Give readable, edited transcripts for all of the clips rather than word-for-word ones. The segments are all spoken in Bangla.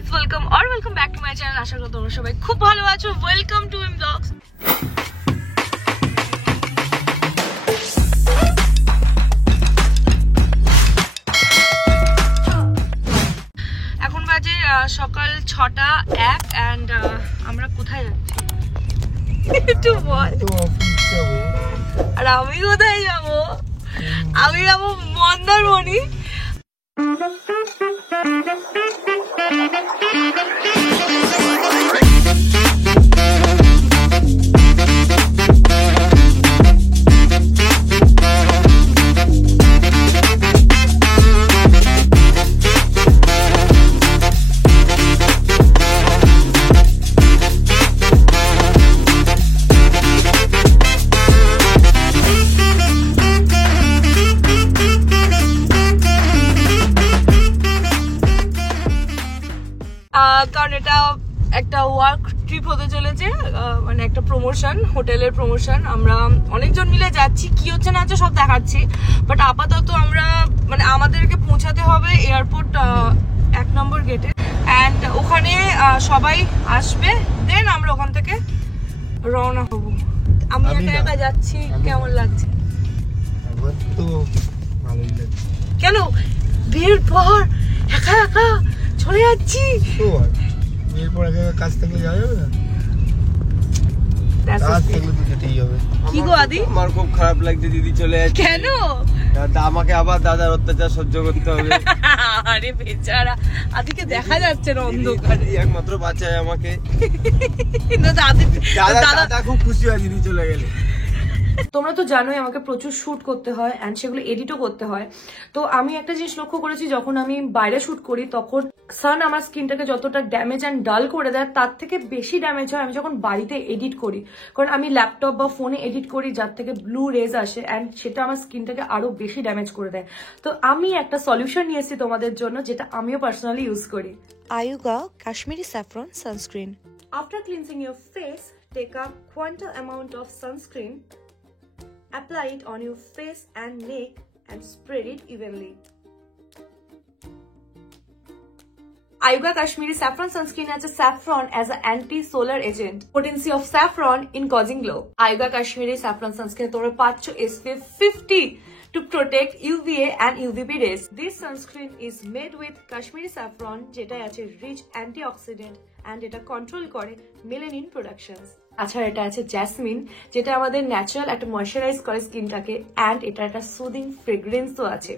guys, welcome back to my channel. আশা করি তোমরা সবাই খুব ভালো আছো। Welcome to M Vlogs. এখন বাজে সকাল 6:01 and আমরা কোথায় যাচ্ছি একটু বল। আর আমি কোথায় যাবো? আমি যাবো মন্দারমণি। কারণ এটা একটা ওয়ার্ক ট্রিপ হতে চলেছে, মানে একটা প্রমোশন, হোটেলের প্রমোশন। আমরা অনেকজন মিলে যাচ্ছি, কি হচ্ছে না হচ্ছে সব দেখাচ্ছি। বাট আপাতত আমরা মানে আমাদেরকে পৌঁছাতে হবে এয়ারপোর্ট 1 নম্বর গেটে, অ্যান্ড ওখানে সবাই আসবে, দেন আমরা ওখান থেকে রওনা হব। আমি একা একা যাচ্ছি, কেমন লাগছে? কেন বিয়ের পর একা একা চলে যাচ্ছি? কাজ থাকলে যাওয়া যাবে না? কি গো আদি, আমার খুব খারাপ লাগছে দিদি চলে যাচ্ছে। কেন? আমাকে আবার দাদার অত্যাচার সহ্য করতে হবে। আরে বেচারা, আদিকে দেখা যাচ্ছে না অন্ধকারে, একমাত্র বাঁচায় আমাকে। দাদা খুব খুশি হয় দিদি চলে গেলে। তোমরা তো জানোই আমাকে প্রচুর শুট করতে হয় এন্ড সেগুলো এডিটও করতে হয়। তো আমি একটা জিনিস লক্ষ্য করেছি, যখন আমি বাইরে শুট করি তখন সান আমার স্কিনটাকে যতটা ড্যামেজ এন্ড ডাল করে দেয়, তার থেকে বেশি ড্যামেজ হয় আমি যখন বাড়িতে এডিট করি। কারণ আমি ল্যাপটপ বা ফোনে এডিট করি, যার থেকে ব্লু রেজ আসে এন্ড সেটা আমার স্কিনটাকে আরো বেশি ড্যামেজ করে দেয়। তো আমি একটা সলিউশন নিয়ে এসেছি তোমাদের জন্য, যেটা আমিও পার্সোনালি ইউজ করি। Ayuga Kashmiri saffron sunscreen. After cleansing your face, take a quantal amount of sunscreen. Apply it on your face and neck and spread it evenly. Ayuga Kashmiri Saffron Sunscreen has a saffron as an anti-solar agent. Potency of saffron in causing glow. Ayuga Kashmiri Saffron Sunscreen তোমরা পাচ্ছ SPF 50 to protect UVA and UVB rays. This sunscreen is made with Kashmiri saffron, যেটা আছে rich antioxidant and এটা কন্ট্রোল করে মেলানিন প্রোডাকশনস। আচ্ছা, এটা আছে জ্যাসমিন, যেটা আমাদের ন্যাচারাল একটা ময়শ্চারাইজ করে স্কিনটাকে, অ্যান্ড এটা একটা সুদিং ফ্রেগ্রেন্সও আছে,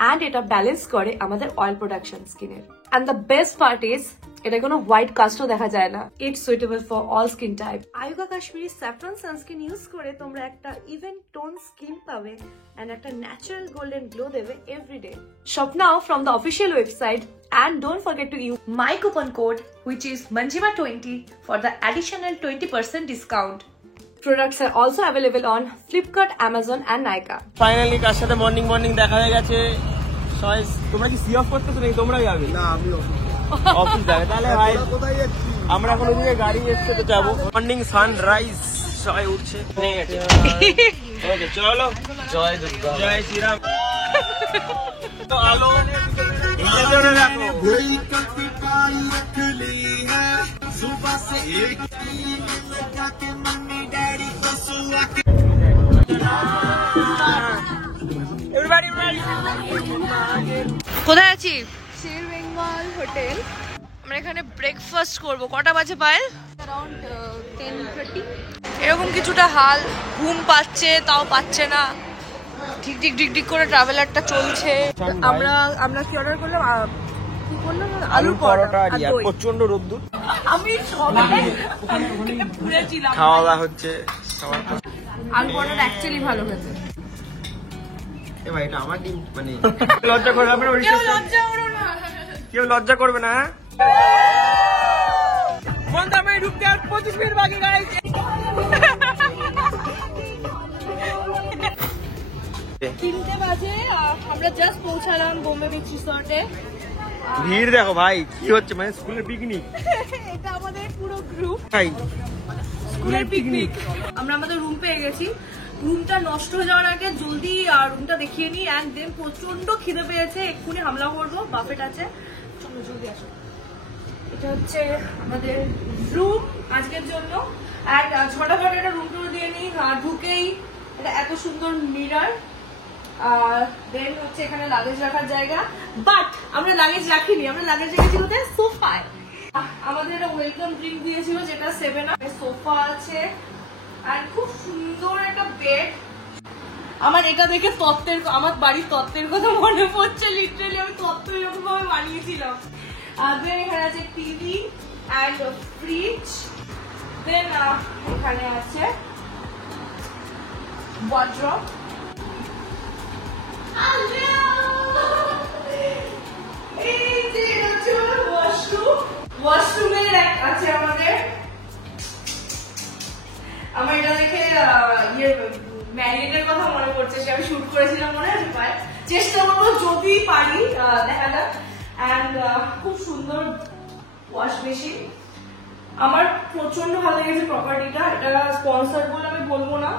অ্যান্ড এটা ব্যালেন্স করে আমাদের অয়েল প্রোডাকশন স্কিনের। And the best part is এটা কোনো হোয়াইট কাস্টও দেখা যায় না। It's suitable for all skin type. Ayuga Kashmiri saffron sunscreen use করে তোমরা একটা ইভেন টোন স্কিন পাবে এন্ড একটা ন্যাচারাল গোল্ডেন গ্লো দেবে everyday. Shop now from the official website and don't forget to use my coupon code, which is manjima20, for the additional 20% discount. Products are also available on Flipkart, Amazon and Nykaa. Finally কার সাথে মর্নিং দেখা হয়ে গেছে। তোমরা কি সি অফ করতেছো নাকি তোমরা যাবে? না, আমি অফিস যাবে। তাহলে ভাই কোথায় যাচ্ছি? আমরা এখন ওদিকে গাড়ি এসছে তো যাবো। মর্নিং সানরাইজ, সবাই উঠছে। ওকে চলো, জয় দুর্গা, জয় শ্রীরাম। তো আলো কোথায় আছি? শের বেঙ্গল হোটেল। আমরা এখানে ব্রেকফাস্ট করবো। কটা বাজে পায়েল? অ্যারাউন্ড 10:30 এরকম কিছুটা হাল। ঘুম পাচ্ছে তাও পাচ্ছে না, ঠিক ঠিক ঠিক ঠিক করে ট্রাভেলারটা চলছে। আমরা কি অর্ডার করলাম? কি করলাম? আলুর পরোটা। প্রচন্ড রোদ্দুর, আমি সবাই পুরেছিলাম। খাওয়া দাওয়া হচ্ছে। আলু পরোটা অ্যাকচুয়ালি ভালো হয়েছে। আমার ডিম মানে লজ্জা করবে না, কেউ লজ্জা করবে না। মন্দারমণি ঢুকতে আর 25 মিনিট বাকি গাড়ি। তিনটে বাজে, আমরা জাস্ট পৌঁছালাম বোম্বে বিচ রিসর্টে। ভিড় দেখো ভাই, কি হচ্ছে, মানে স্কুলের পিকনিক। এটা আমাদের পুরো গ্রুপ ভাই, স্কুলের পিকনিক। আমরা আমাদের রুম পেয়ে গেছি। রুমটা নষ্ট হয়ে যাওয়ার আগে জলদি রুমটা দেখিয়ে নিই। এন্ড দেন প্রচন্ড খিদে পেয়েছে, এক্ষুনি হামলা করবো। বাফেট আছে, চলো জলদি আসো। এটা হচ্ছে আমাদের রুম আজকের জন্য। আর ঝটাফট একটা রুম টুর দিয়ে নিই। ঢুকেই এটা এত সুন্দর মিরর, দেন হচ্ছে এখানে লাগেজ রাখার জায়গা। বাট আমরা লাগেজ রাখিনি, আমরা লাগেজ রেখেছি কোথায়? সোফায়। আমাদের একটা ওয়েলকাম ড্রিঙ্ক দিয়েছিল যেটা 7 আপ। সোফা আছে আর খুব সুন্দর একটা বেড। আমার এটা দেখে আমার বাড়ির তত্ত্বের কথা মনে পড়ছে। লিটারালি আমি তত্ত্ব এরকম ভাবে বানিয়েছিলাম। দেন এখানে আছে টিভি অ্যান্ড ফ্রিজ। দেন এখানে আছে ওয়ার্ড্রপ। ওয়াশরুমের আছে আমাদের। আমার এটা দেখে ম্যারিনেটের কথা মনে পড়ছে, সে আমি শুট করেছিলাম মনে আছে পায়। চেষ্টা করবো যদি পারি দেখা যাক। অ্যান্ড খুব সুন্দর ওয়াশ মেশিন। আমার প্রচন্ড ভালো লেগেছে প্রপার্টিটা। এটা স্পন্সর বলে আমি বলবো না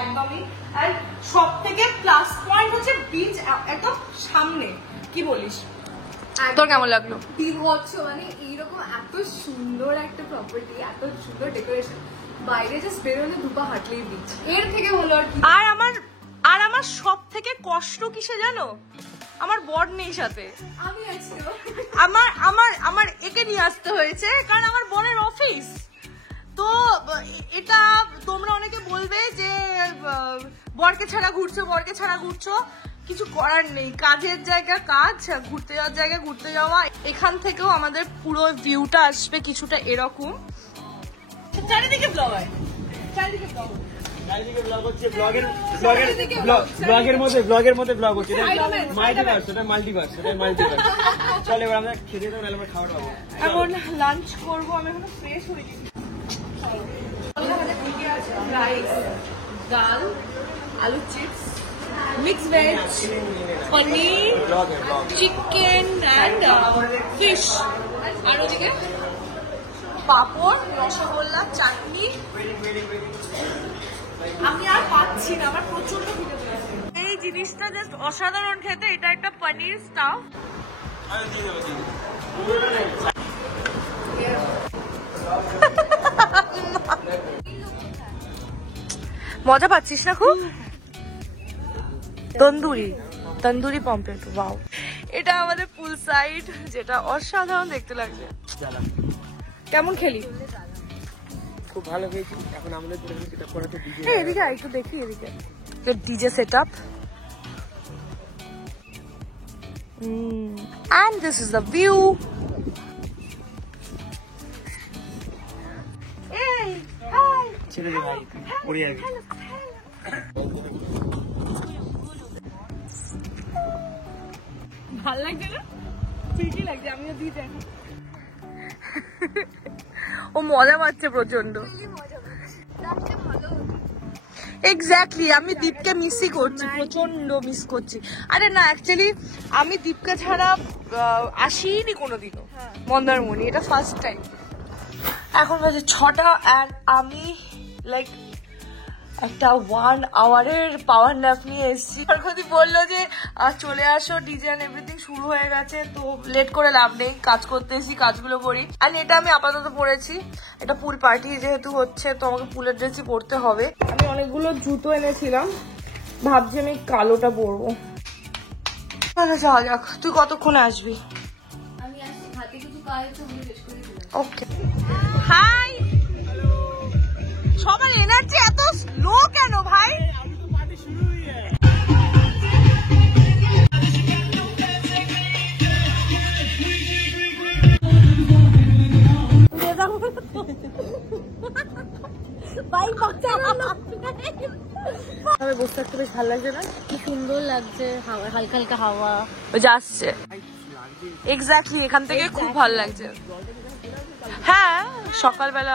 একদমই। আর সব থেকে প্লাস পয়েন্ট হচ্ছে বিচ একদম সামনে। কি বলিস, তোর কেমন লাগলো? বিভৎস, মানে এইরকম এত সুন্দর একটা প্রপার্টি, এত সুন্দর ডেকোরেশন, বাইরে জাস্ট বেরোলে দুপা হাঁটলেই বিচ। এর থেকে হলো আর কি। আর আমার সব থেকে কষ্ট কিসে জানো? আমার বর নেই সাথে। আমি আছি। আমার একে নিয়ে আসতে হয়েছে কারণ আমার বোনের অফিস। তো এটা তোমরা অনেকে বলবে যে বরকে ছাড়া ঘুরছো। কিছু করার নেই, কাজের জায়গা কাজ, ঘুরতে যাওয়ার জায়গা ঘুরতে যাওয়া। এখান থেকেও আমাদের পুরো ভিউটা আসবে কিছুটা এরকম। চারিদিকে ব্লগ হয়, চারিদিকে ব্লগ হচ্ছে। ব্লগের মধ্যে ব্লগ হচ্ছে। মাল্টিভার্স। চল এবার আমরা খেতে দেবো, নাহলে আমরা খাবার পাবো। এখন লাঞ্চ করবো। আমি এখন ফ্রেশ হয়ে গেছি। Rice, dal, aloo chips, mix veg, paneer, chicken and fish. আর ওদিকে পাপড়, রসগোল্লা, চাটনি। আমি আর পাচ্ছি না, আমার প্রচন্ড খিদে পেয়েছে। এই জিনিসটা জাস্ট অসাধারণ খেতে। এটা একটা পনির স্টাফ। মজা পাচ্ছিস না খুব? তন্দুরি পম্পলেট। ওয়াও, এটা আমাদের পুল সাইড, যেটা অসাধারণ দেখতে লাগছে। কেমন খেলি? খুব ভালো খেয়েছি। এখন আমাদের এদিকে একটু দেখি, এদিকে DJ setup. And this is the view. Hey, hi. ছেড়ে দে ভাই, পড়ে যাবি। ভাল লাগছে না? ঠিকই লাগছে, আমিও দিই দেখো। ও মজা পাচ্ছে প্রচন্ড। এক্স্যাক্টলি, আমি দীপকে মিসই করছি, প্রচন্ড মিস করছি। আরে না, অ্যাকচুয়ালি আমি দীপকে ছাড়া আসিনি কোনোদিনও মন্দারমণি, এটা ফার্স্ট টাইম। এখন বাজে 6টা আর আমি লাইক একটা 1 আওয়ারের পাওয়ার ন্যাপ নিয়ে এসেছি। প্রকৃতি বললো যে চলে আসো, ডিজাইন এভরিথিং শুরু হয়ে গেছে, তো লেট করে লাভ নেই, কাজ করতে এসেছি, কাজগুলো করি। আর এটা আমি আপাতত পরেছি, এটা পুল পার্টি যেহেতু হচ্ছে তো আমাকে পুলের ড্রেসই পরতে হবে। আমি অনেকগুলো জুতো এনেছিলাম, ভাবছি আমি কালোটা পরবো। যাওয়া যাক। তুই কতক্ষণে আসবি? আমি আসছি, হাতে কিছু কাজ আছে, আমি শেষ করে দিলাম। ওকে। হাই, সবার এনার্জি এত স্লো কেন ভাই? বসে থাকতে বেশ ভালো লাগছে না? কি সুন্দর লাগছে, হালকা হালকা হাওয়া যাচ্ছে। এক্স্যাক্টলি, এখান থেকে খুব ভালো লাগছে। হ্যাঁ, সকালবেলা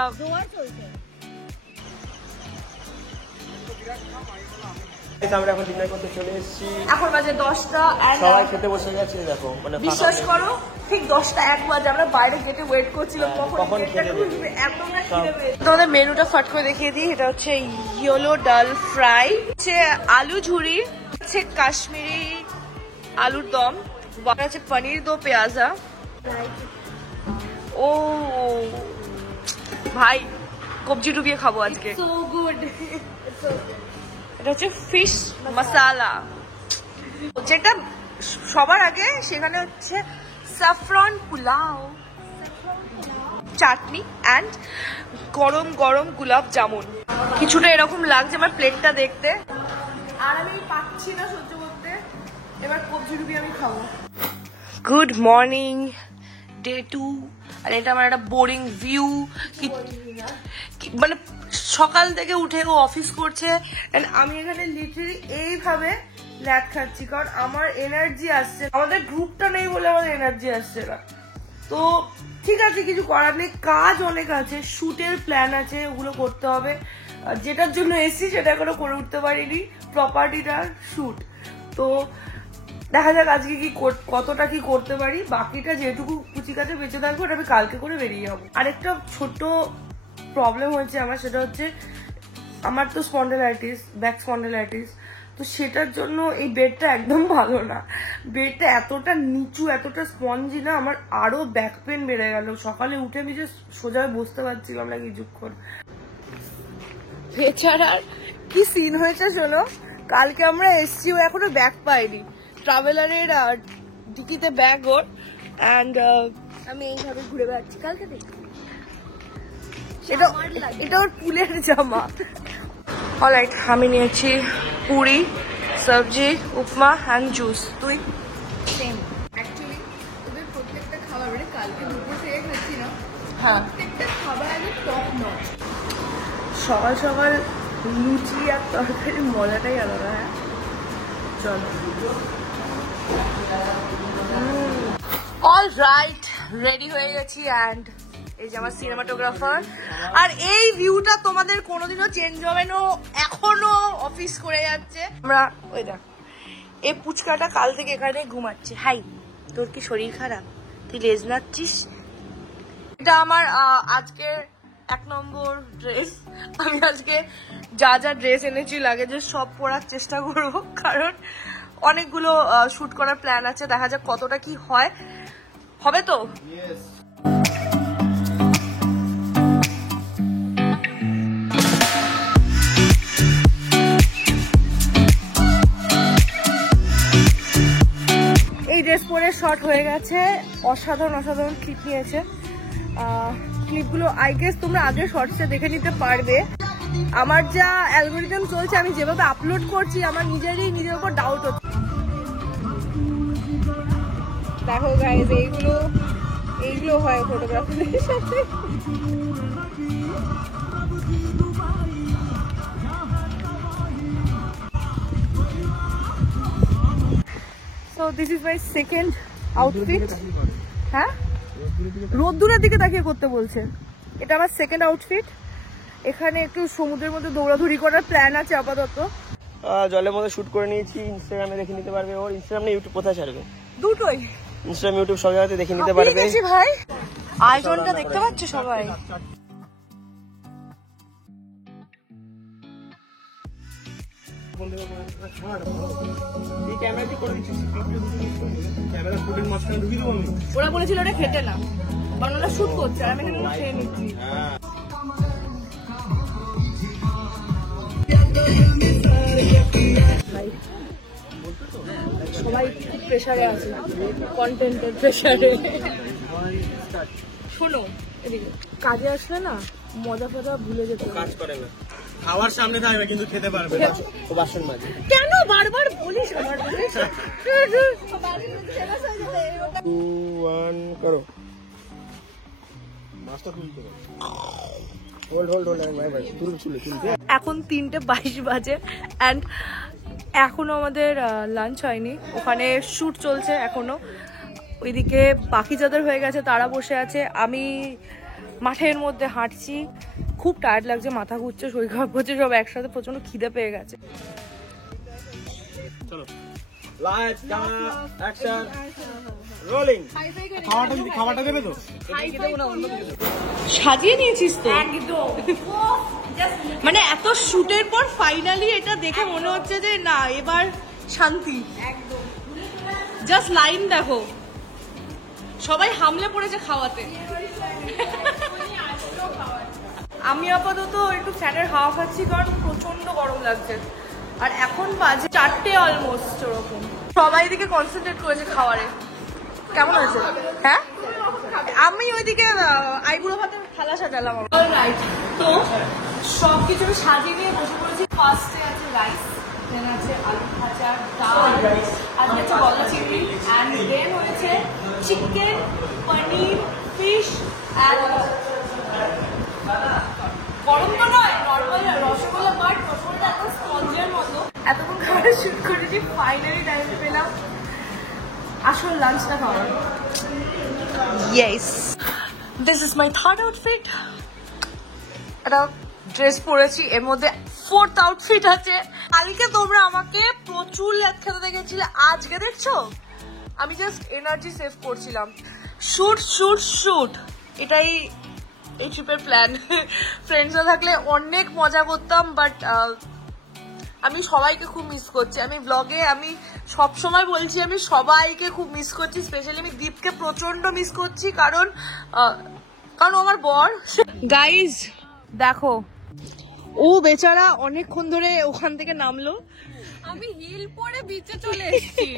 আমরা এখন ডিনার করতে চলে এসেছি। এখন বাজে 10টা। সবাই খেতে বসে গেছে। দেখো, মানে বিশ্বাস করো, ঠিক 10টা 1 বাজে আমরা বাইরে গেটে ওয়েট করছিলাম কখন খেতে খুলবে। এত না খিদে পেয়েছে। তোমাদের মেনুটা ফট করে দেখিয়ে দিই। এটা হচ্ছে ইয়েলো ডাল ফ্রাই, হচ্ছে আলু ঝুরি, হচ্ছে কাশ্মীরি আলুর দম, আছে পনির দো পেঁয়াজা। ও ভাই কবজি ডুবিয়ে খাবো আজকে। So good. এটা হচ্ছে ফিশ মশালা, যেটা সবার আগে সেখানে হচ্ছে স্যাফরন পোলাও, চাটনি অ্যান্ড গরম গরম গোলাপ জামুন। কিছুটা এরকম লাগছে আমার প্লেটটা দেখতে, আর আমি পাচ্ছি না সহ্য করতে। এবার কবজি ডুবিয়ে আমি খাবো। Good morning, day 2। আর এটা আমার একটা বোরিং ভিউ, মানে সকাল থেকে উঠে ও অফিস করছে, আমি এখানে লিটারালি এইভাবে ল্যাট খাচ্ছি, কারণ আমার এনার্জি আসছে। আমাদের গ্রুপটা নেই বলে আমার এনার্জি আসছে না। তো ঠিক আছে, কিছু করার নেই, কাজ অনেক আছে, শুটের প্ল্যান আছে, ওগুলো করতে হবে। যেটার জন্য এসছি সেটা এখনো করে উঠতে পারিনি, প্রপার্টিটার শুট। তো দেখা যাক আজকে কি কতটা কি করতে পারি। বাকিটা যেটুকু কুচি কাছে বেঁচে থাকবো ওটা আমি কালকে করে বেরিয়ে যাবো। আরেকটা ছোট্ট প্রবলেম হয়েছে আমার, সেটা হচ্ছে আমার তো স্পন্ডেলাইটিস, ব্যাক স্পন্ডেলাইটিস। তো সেটার জন্য এই বেডটা একদম ভালো না। বেডটা এতটা নিচু, এতটা স্পঞ্জি না, আমার আরো ব্যাক পেন বেড়ে গেল। সকালে উঠে আমি যে সোজা বসতে পারছিলাম না কিছুক্ষণ। বেচারার কি সিন হয়েছে শোনো, কালকে আমরা এসছি, ও এখনো ব্যাগ পাইনি। ট্রাভেলারের ডিকিতে ব্যাগ ওর, অ্যান্ড আমি এইভাবে ঘুরে বেড়াচ্ছি। কালকে দেখি এটা ওর পুলের জামা। অলরাইট, আমি নিয়েছি পুরি, সবজি, উপমা অ্যান্ড জুস। তুই? সেম অ্যাকচুয়ালি ওদের প্রত্যেকটা খাবার, মানে কালকে দুপুর থেকে খাচ্ছি না, হ্যাঁ, প্রত্যেকটা খাবার একদম টপ নচ। সকাল সকাল লুচি আর তরকারির মজাটাই আলাদা। হ্যাঁ চলো। অলরাইট, রেডি হয়ে গেছি, অ্যান্ড এই যে আমার সিনেমাটোগ্রাফার। আর এই ভিউটা তোমাদের কোনোদিনও চেঞ্জ হবে না, এখনো অফিস করে যাচ্ছে। আমরা ওই দেখ, এই পুচকাটা কাল থেকে এখানে ঘুমাচ্ছে। হাই, তোর কি শরীর খারাপ? তুই লেজ নাচ্ছিস? এটা আমার আজকের 1 নম্বর ড্রেস। আমি আজকে যা যা ড্রেস এনেছি লাগেজে সব পরার চেষ্টা করবো, কারণ অনেকগুলো শুট করার প্ল্যান আছে। দেখা যাক কতটা কি হয়। হবে তো? এই ড্রেস পরে শর্ট হয়ে গেছে, অসাধারণ অসাধারণ ক্লিপ নিয়েছে। ক্লিপগুলো আই গেস তোমরা আগে শর্টসে দেখে নিতে পারবে। আমার যা অ্যালগরিদম চলছে, আমি যেভাবে আপলোড করছি, আমার নিজের উপর ডাউট হচ্ছে। দেখো গাইজ, এইগুলো হয় ফটোগ্রাফারের সাথে। So this is my second outfit. হ্যাঁ, রোদ্দুরের দিকে তাকিয়ে করতে বলছে। এটা আমার সেকেন্ড আউটফিট। এখানে একটু সমুদ্রের মধ্যে দৌড়াদৌড়ি করার প্ল্যান আছে আপাতত। জলের মধ্যে শুট করে নিয়েছি, ইনস্টাগ্রামে দেখে নিতে পারবে। ওর ইনস্টাগ্রাম না ইউটিউব কোথায় ছাড়বে? দুটোই, ইনস্টাগ্রাম ইউটিউব সব জায়গাতে দেখে নিতে পারবে। ভাই আয়োজনটা দেখতে পাচ্ছে সবাই। ওরা বলেছিল ওটা খেতে না, কারণ ওরা শুট করছে, আর আমি এখানে খেয়ে নিচ্ছি। সবাই খুব প্রেসারে আছে, কন্টেন্টের প্রেসারে। শোনো, এদিকে কাজে আসলে না মজা ফজা ভুলে যেতে, কাজ করে না, খাওয়ার সামনে থাকবে কিন্তু খেতে পারবে না। ও বাসন মাজে কেন বারবার বলিস আমার? 2 1 করো। এখন 3:22 বাজে, অ্যান্ড এখনো আমাদের লাঞ্চ হয়নি। ওখানে শুট চলছে এখনো। ওইদিকে বাকি যাদের হয়ে গেছে তারা বসে আছে, আমি মাঠের মধ্যে হাঁটছি। খুব টায়ার্ড লাগছে, মাথা ঘুরছে, শরীর খারাপ করছে, সব একসাথে প্রচন্ড খিদে পেয়ে গেছে। চলো, লাইট, ক্যামেরা, অ্যাকশন, রোলিং। খাবারটা দেবে তো? সাজিয়ে নিয়েছিস তো একদম। মানে এত শুটের পর ফাইনালি এটা দেখে মনে হচ্ছে যে না, এবার শান্তি। একদম, জাস্ট লাইন দেখো, সবাই হামলে পড়েছে খাওয়াতে। আমি আপাতত একটু ফ্যানের হাওয়া খাচ্ছি কারণ প্রচন্ড গরম লাগছে। আর এখন বাজে 4টে অলমোস্ট ওরকম। সবাই দিকে কনসেন্ট্রেট করেছে খাবারে। কেমন আছে? হ্যাঁ, আমি ওইদিকে আইবুড়ো ভাতের থালা সাজালাম। তো সবকিছু সাজিয়ে নিয়ে বসে পড়েছি। ফার্স্টে আছে রাইস, দেন আছে আলু ভাজা, ডাল, আর হচ্ছে গলা চিংড়ি, অ্যান্ড দেন হয়েছে চিকেন, পনির, ফিশ, অ্যান্ড গরম তো নয়, নর্মাল রসগোল্লা, বাট রসগোল্লা এত স্পঞ্জের মতো। এতক্ষণ খাবার শুট করেছি, ফাইনালি টাইম পেলাম আসল লাঞ্চটা খাওয়ার। Yes, this is my third outfit. একটা ড্রেস পরেছি, এর মধ্যে ফোর্থ আউটফিট আছে। কালকে তোমরা আমাকে প্রচুর ল্যাদ খেতে দেখেছিলে, আজকে দেখছো আমি জাস্ট এনার্জি সেভ করছিলাম। শুট শুট শুট, এটাই এই ট্রিপের প্ল্যান। ফ্রেন্ডসরা থাকলে অনেক মজা করতাম, বাট আমি সবাইকে খুব মিস করছি। আমি ব্লগে আমি সবসময় বলছি আমি সবাইকে খুব মিস করছি, স্পেশালি আমি দীপকে প্রচন্ড মিস করছি, কারণ আমার বর। গাইজ দেখো, ও বেচারা অনেকক্ষণ ধরে ওখান থেকে নামলো, আমি হিল পরে বিচে চলে এসেছি।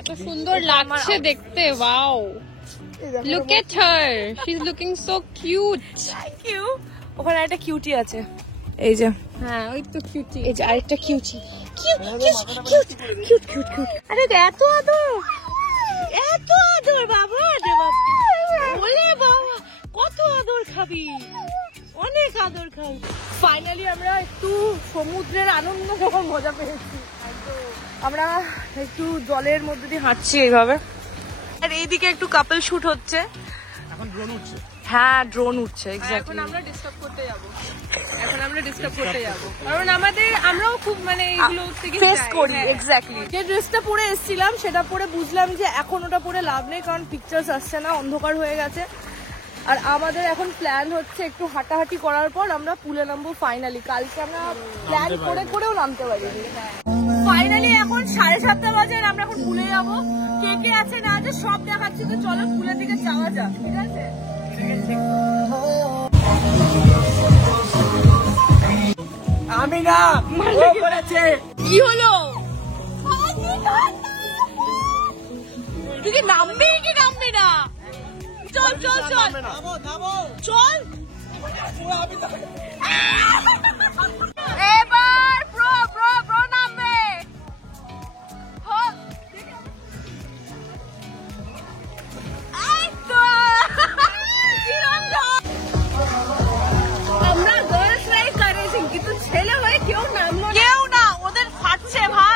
এত সুন্দর লাগছে দেখতে, wow, look at her, she is looking so cute. Thank you. ওখানে একটা কিউটি আছে, এই যে, হ্যাঁ ওই তো কিউটি, এই যে আরেকটা cutie, cute cute cute cute. আরে এত আদর, এত আদর, বাবা রে বাবা, বলে বাবা কত আদর খাবি, অনেক আদর খাবি। ফাইনালি আমরা একটু সমুদ্রের আনন্দ যখন মজা পেয়েছি, আমরা একটু জলের মধ্যে দিয়ে হাঁটছি এইভাবে। আর এইদিকে একটু কাপল শুট হচ্ছে, এখন ড্রোন উঠছে। হ্যাঁ ড্রোন উঠছে, এখন আমরা ডিস্টার্ব করতে যাব, কারণ আমরাও খুব মানে এগুলো থেকে ফেস করি। এক্স্যাক্টলি, যে ড্রেসটা পরে এসেছিলাম সেটা পরে বুঝলাম যে এখন ওটা পরে লাভ নেই, কারণ পিকচার্স আসছে না, অন্ধকার হয়ে গেছে। আর আমাদের এখন প্ল্যান হচ্ছে একটু হাঁটাহাঁটি করার পর আমরা পুলে নামবো ফাইনালি। কালকে আমরা প্ল্যান করেও নামতে পারিনি। ফাইনালি এখন 7:30 বাজে, আর আমরা এখন পুলে যাবো। কে কে আছে না আছে সব দেখাচ্ছি, তো চলো পুলের দিকে যাওয়া যাক, ঠিক আছে? আমি না, ও করেছে। কি হলো? তুই কি নামবি কি নামবি না? চল চল চল চল, এবার প্রো প্রো প্রো নামবে। আমরা গার্লস রাইড করেছি, কিন্তু ছেলে হয়ে কেউ নামলো, কেউ না, ওদের ফাটছে ভাই।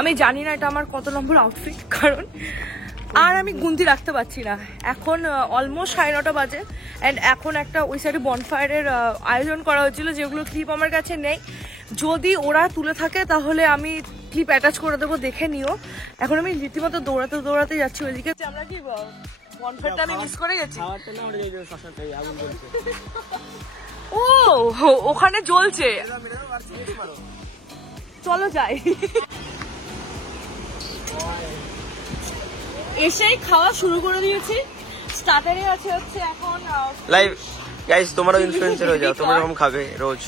আমি জানি না এটা আমার কত নম্বর আউটফিট, কারণ আর আমি গুনতি রাখতে পারছি না। এখন অলমোস্ট 9:30 বাজে, অ্যান্ড এখন একটা ওই সাইডে বনফায়ারের আয়োজন করা হয়েছিল, যেগুলো ক্লিপ আমার কাছে নেই। যদি ওরা তুলে থাকে তাহলে আমি ক্লিপ অ্যাটাচ করে দেবো, দেখে নিও। এখন আমি রীতিমতো দৌড়াতে দৌড়াতে যাচ্ছি ওইদিকে। আমরা কি বনফায়ারটা আমি মিস করে গেছি। ও ওখানে জ্বলছে, চলো যাই। এসেই খাওয়া শুরু করে দিয়েছি। স্টার্টারে আছে হচ্ছে এখন লাইভ গাইস, তোমরা ইনফ্লুয়েন্সার হয়ে যাও, তোমরা এরকম খাবে রোজ।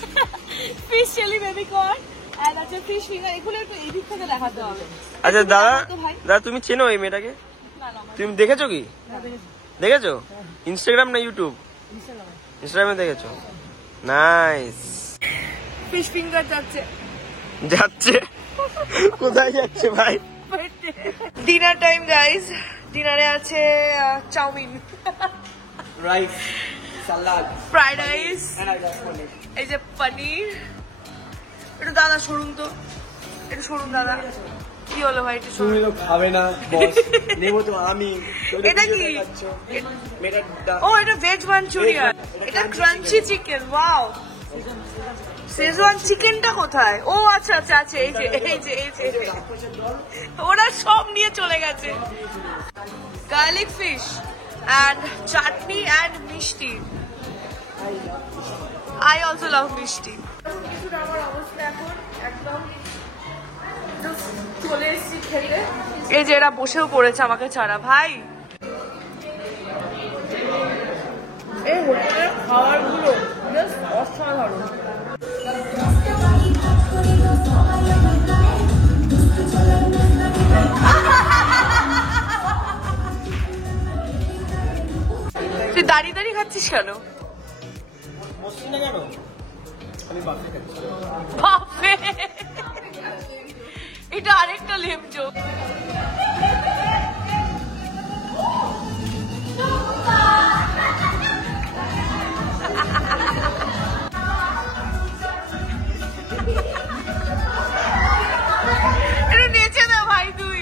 Fish chilli baby corn and আছে ফিশ ফিঙ্গার, এগুলো একটু এই দিক থেকে দেখাতে হবে। আচ্ছা দাদা তুমি চেনো এই মেয়েটাকে? তুমি দেখেছো কি? দেখেছো ইনস্টাগ্রাম না ইউটিউব? ইনস্টাগ্রামে দেখেছো? নাইস। ফিশ ফিঙ্গার যাচ্ছে কোথায় যাচ্ছে ভাই? Dinner time guys. ডিনারে আছে চাউমিন, রাইস, সালাদ, ফ্রাইড রাইস, এই যে পনির। একটু দাদা সরুন তো, একটু সরুন দাদা। কি হলো ভাই? তুমি তো খাবে না বস, নেবো তো আমি। এটা কি? ও এটা ভেজ মাঞ্চুরিয়ান, এটা ক্রাঞ্চি চিকেন। ওয়াও, শেজওয়ান চিকেনটা কোথায়? ও আচ্ছা আচ্ছা আছে, এই যে এই যে এই যে ওরা সব নিয়ে চলে গেছে। Garlic fish and chutney and মিষ্টি। I also love মিষ্টি। আমার অবস্থা এখন একদম চলে এসেছি খেতে। এই যে এরা বসেও পড়েছে আমাকে ছাড়া। ভাই এই হোটেলের খাবারগুলো জাস্ট অসাধারণ। তুই দাঁড়িয়ে দাঁড়িয়ে খাচ্ছিস কেন? বাপরে, এটা আরেকটা লেম জোক। এটা নেচে না ভাই তুই।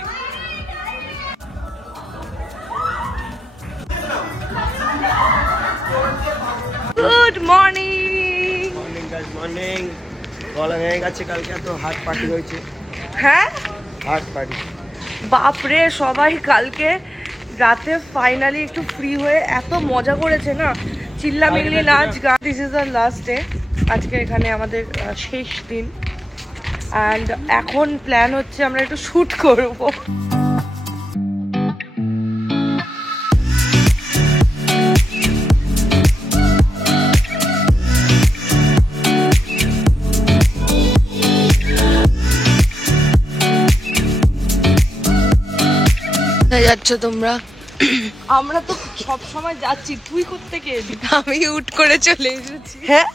Good morning. মর্নিং। বলা হয়ে গেছে কালকে তো হাট পার্টি হয়েছে। হ্যাঁ হাট পার্টি। বাপরে, সবাই কালকে রাতে ফাইনালি একটু ফ্রি হয়ে এত মজা করেছে না, চিল্লামিল্লি নাচ গান। This is the last day, আজকে এখানে আমাদের শেষ দিন। অ্যান্ড এখন প্ল্যান হচ্ছে আমরা একটু শ্যুট করবো। যাচ্ছ তোমরা? আমরা তো সব সময় যাচ্ছি, তুই কোত্থেকে এলি? আমি উঠ করে চলে এসেছি। হ্যাঁ,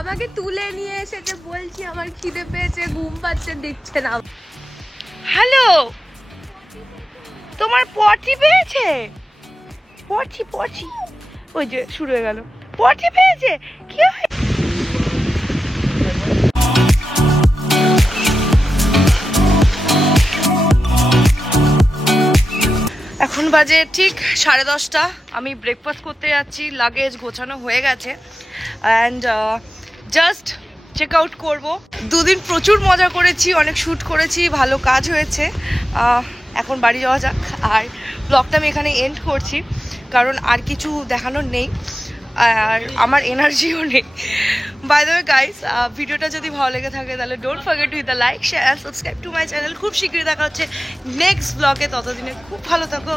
আমাকে তুলে নিয়ে এসেছে, বলছি আমার খিদে পেয়েছে, ঘুম পাচ্ছে, দিচ্ছে না। হ্যালো, তোমার পটি পেয়েছে? পটি পটি, ওই যে শুরু হয়ে গেল। পটি পেয়েছে? কি হয়? এখন বাজে ঠিক 10:30। আমি ব্রেকফাস্ট করতে যাচ্ছি, লাগেজ গোছানো হয়ে গেছে অ্যান্ড জাস্ট চেক আউট করবো। দুদিন প্রচুর মজা করেছি, অনেক শ্যুট করেছি, ভালো কাজ হয়েছে। এখন বাড়ি যাওয়া যাক। আর ব্লগটা আমি এখানে এন্ড করছি, কারণ আর কিছু দেখানোর নেই আর আমার এনার্জিও নেই। বাই দ্য ওয়ে গাইস, ভিডিওটা যদি ভালো লেগে থাকে তাহলে don't forget to hit the like, share and subscribe to my channel. খুব শীঘ্রই দেখা হচ্ছে নেক্সট ব্লগে। ততদিনে খুব ভালো থাকো,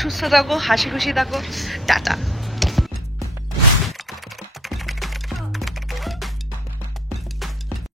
সুস্থ থাকো, হাসি খুশি থাকো। টাটা।